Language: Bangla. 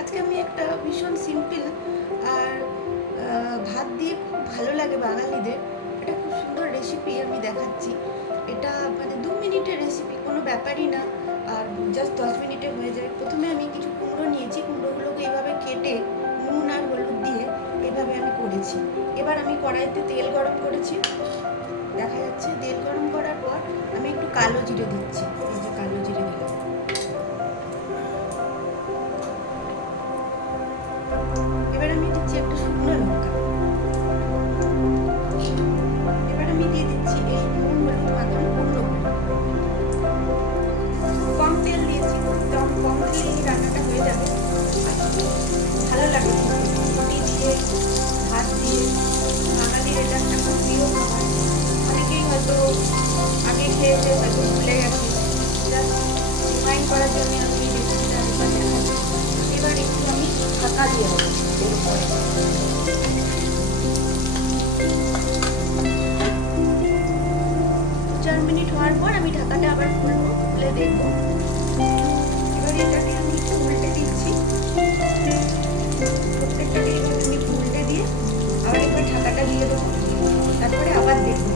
আজকে আমি একটা ভীষণ সিম্পল আর ভাত দিয়ে খুব ভালো লাগে বাঙালিদের, এটা খুব সুন্দর রেসিপি আমি দেখাচ্ছি। এটা মানে 2 মিনিটের রেসিপি, কোনো ব্যাপারই না, আর জাস্ট 10 মিনিটে হয়ে যায়। প্রথমে আমি কিছু কুমড়ো নিয়েছি, কুমড়োগুলোকে এইভাবে কেটে নুন আর হলুদ দিয়ে এভাবে আমি করেছি। এবার আমি কড়াইতে তেল গরম করেছি, দেখা যাচ্ছে। তেল গরম করার পর আমি একটু কালো জিরে দিচ্ছি, এই যে কালো জিরে দিলাম। এবার আমি দিচ্ছি একটা শুকনো লঙ্কা। এবার আমি দিয়ে দিচ্ছি এই নুন হলুদ মাখানো কুমড়োগুলো। কম তেল দিয়েছি, কম তেলে এই রান্নাটা হয়ে যাবে। ভালো লাগে রুটি দিয়ে, ভাত দিয়ে। বাঙালির এটা একটা খুব প্রিয় খাবার। অনেকেই হয়তো আগে খেয়েছে, হয়তো ভুলে গেছে। জাস্ট রিমাইন্ড করার জন্য আমি এই রেসিপিটা আরেকবার দেখাচ্ছি। এবার একটু আমি ঢাকা দিয়ে দেবো এর উপরে। 4 মিনিট হওয়ার পর আমি ঢাকাটা আবার খুলবো, খুলে দেখবো। এবার এটাকে আমি একটু উল্টে দিচ্ছি, প্রত্যেকটাকে এবার আমি উল্টে দিয়ে আবার একবার ঢাকাটা দিয়ে দেবো, তারপরে আবার দেখবো।